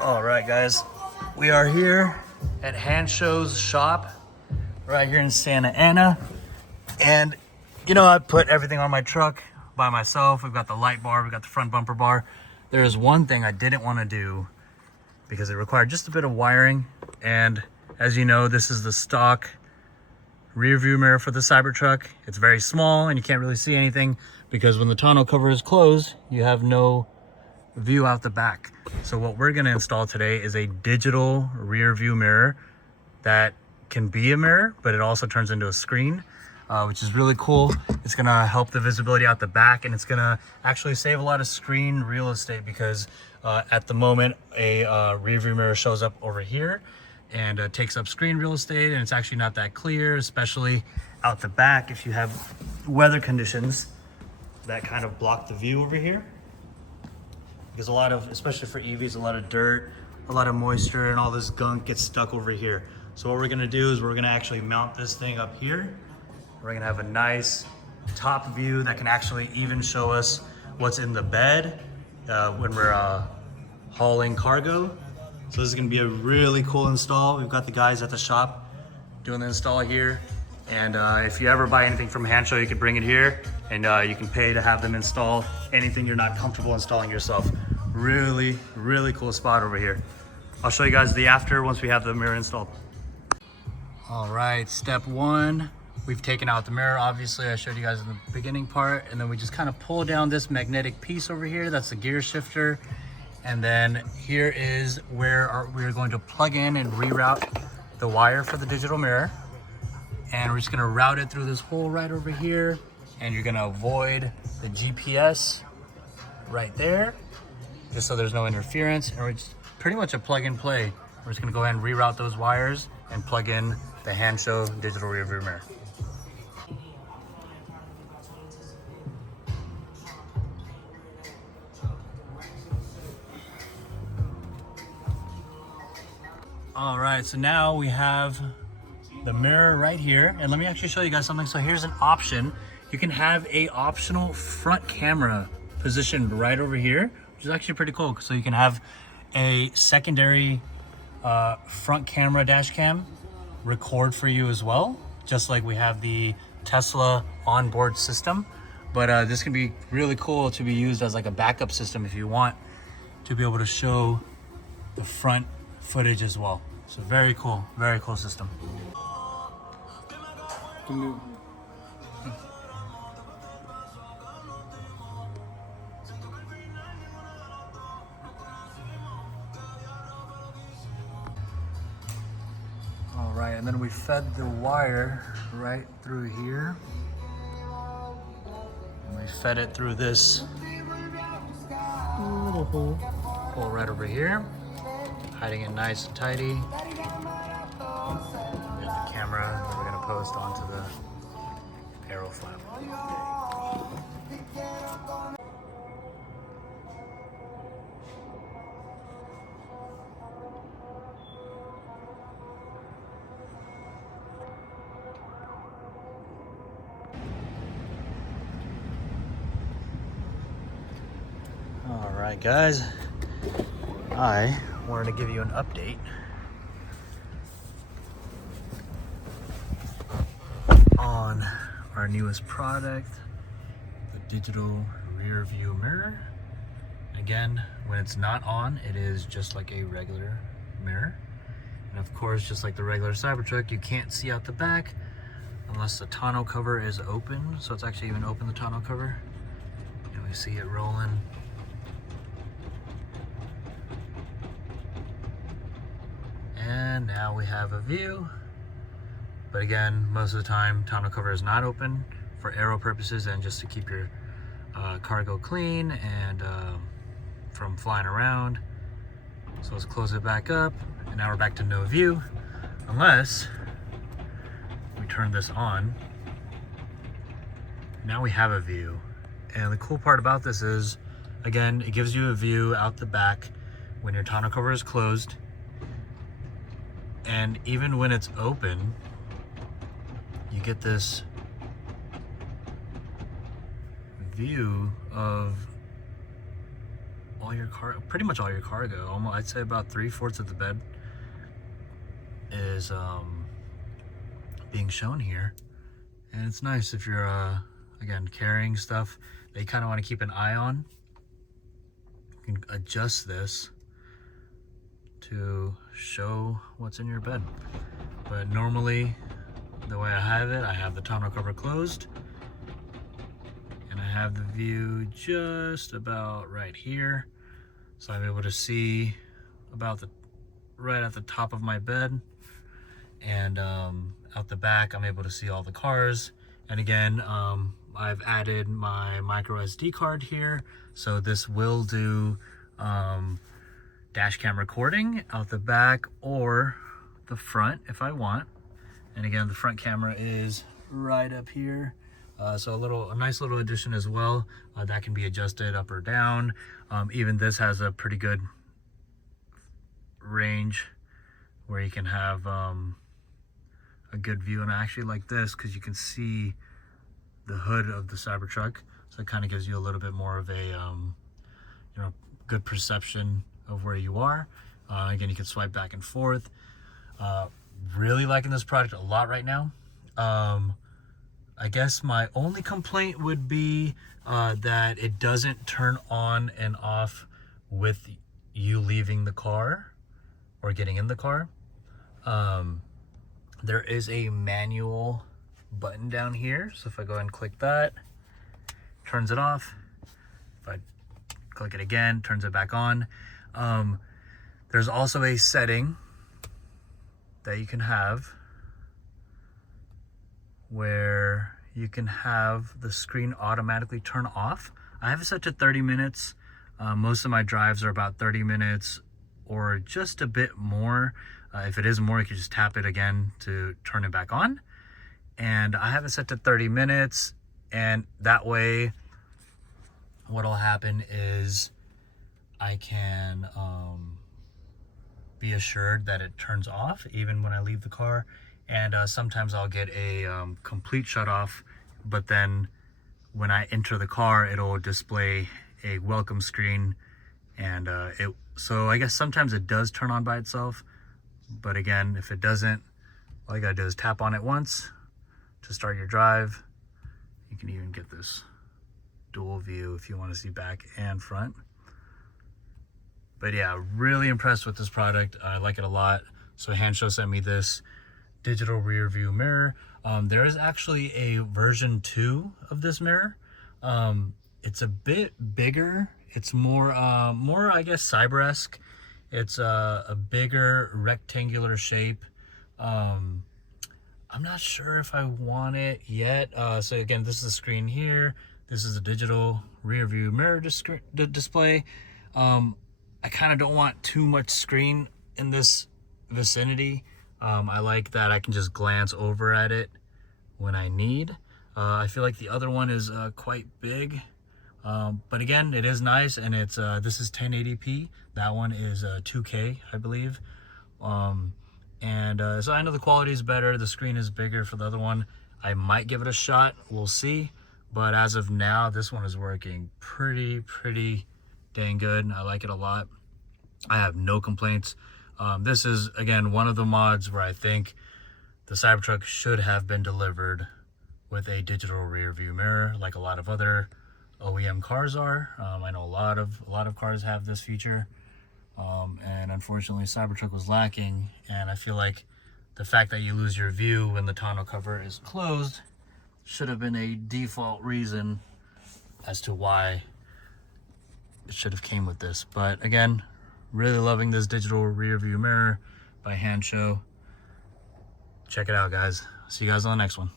All right, guys, we are here at Hanshow's shop right here in Santa Ana. And you know, I put everything on my truck by myself. We've got the light bar, we've got the front bumper bar. There is one thing I didn't want to do because it required just a bit of wiring. And as you know, this is the stock rear view mirror for the Cybertruck. It's very small and you can't really see anything because when the tonneau cover is closed, you have no view out the back. So what we're going to install today is a digital rear view mirror that can be a mirror, but it also turns into a screen, which is really cool. It's going to help the visibility out the back, and it's going to actually save a lot of screen real estate because at the moment a rear view mirror shows up over here and takes up screen real estate, and it's actually not that clear, especially out the back if you have weather conditions that kind of block the view over here. Because a lot of, especially for EVs, a lot of dirt, a lot of moisture, and all this gunk gets stuck over here. So what we're gonna do is we're gonna actually mount this thing up here. We're gonna have a nice top view that can actually even show us what's in the bed when we're hauling cargo. So this is gonna be a really cool install. We've got the guys at the shop doing the install here. And if you ever buy anything from Hanshow, you can bring it here and you can pay to have them install anything you're not comfortable installing yourself. Really, really cool spot over here. I'll show you guys the after once we have the mirror installed. All right, step one, we've taken out the mirror. Obviously, I showed you guys in the beginning part, and then we just kind of pull down this magnetic piece over here. That's the gear shifter. And then here is where we're going to plug in and reroute the wire for the digital mirror. And we're just gonna route it through this hole right over here, and you're gonna avoid the GPS right there, just so there's no interference. And we're just pretty much a plug and play. We're just gonna go ahead and reroute those wires and plug in the Hanshow digital rear view mirror. All right, so now we have the mirror right here, and let me actually show you guys something. So here's an option. You can have a optional front camera positioned right over here, which is actually pretty cool. So you can have a secondary front camera dash cam record for you as well, just like we have the Tesla onboard system. But this can be really cool to be used as like a backup system if you want to be able to show the front footage as well. So very cool system. All right, and then we fed the wire right through here. And we fed it through this little hole right over here, hiding it nice and tidy. There's the camera that we're gonna post onto the aero flap. All right, guys, I wanted to give you an update on our newest product, the digital rear view mirror. Again, when it's not on, it is just like a regular mirror. And of course, just like the regular Cybertruck, you can't see out the back unless the tonneau cover is open. So it's actually even open, the tonneau cover. And we see it rolling. And now we have a view. But again, most of the time, tonneau cover is not open for aero purposes and just to keep your cargo clean and from flying around. So let's close it back up, and now we're back to no view, unless we turn this on. Now we have a view. And the cool part about this is, again, it gives you a view out the back when your tonneau cover is closed. And even when it's open, you get this view of pretty much all your cargo. Almost, I'd say about 3/4 of the bed is being shown here. And it's nice if you're again carrying stuff that you kind of want to keep an eye on. You can adjust this to show what's in your bed. But normally, the way I have it, I have the tonneau cover closed, and I have the view just about right here, so I'm able to see about right at the top of my bed, and out the back I'm able to see all the cars. And again, I've added my micro SD card here, so this will do dash cam recording out the back or the front if I want. And again, the front camera is right up here, so a nice little addition as well. That can be adjusted up or down. Even this has a pretty good range where you can have a good view. And I actually like this because you can see the hood of the Cybertruck, so it kind of gives you a little bit more of a good perception of where you are. Again, you can swipe back and forth. Really liking this product a lot right now. I guess my only complaint would be that it doesn't turn on and off with you leaving the car or getting in the car. There is a manual button down here, so if I go ahead and click that, turns it off. If I click it again, turns it back on. There's also a setting that you can have where you can have the screen automatically turn off. I have it set to 30 minutes. Most of my drives are about 30 minutes or just a bit more. If it is more, you can just tap it again to turn it back on. And I have it set to 30 minutes, and that way what'll happen is I can be assured that it turns off even when I leave the car. And sometimes I'll get a complete shut off, but then when I enter the car, it'll display a welcome screen. And so I guess sometimes it does turn on by itself, but again, if it doesn't, all you gotta do is tap on it once to start your drive. You can even get this dual view if you want to see back and front. But yeah, really impressed with this product. I like it a lot. So Handshow sent me this digital rear view mirror. There is actually a version 2 of this mirror. It's a bit bigger. It's more I guess cyber-esque. It's a bigger rectangular shape. I'm not sure if I want it yet. So again, this is the screen here. This is a digital rear view mirror display. I kind of don't want too much screen in this vicinity. I like that I can just glance over at it when I need. I feel like the other one is quite big, but again, it is nice, and it's this is 1080p. That one is 2K, I believe. So I know the quality is better. The screen is bigger for the other one. I might give it a shot. We'll see. But as of now, this one is working pretty dang good. I like it a lot. I have no complaints. This is, again, one of the mods where I think the Cybertruck should have been delivered with a digital rear view mirror, like a lot of other OEM cars are. I know a lot of cars have this feature, and unfortunately Cybertruck was lacking. And I feel like the fact that you lose your view when the tonneau cover is closed should have been a default reason as to why it should have came with this. But again, really loving this digital rear view mirror by Handshow. Check it out, guys. See you guys on the next one.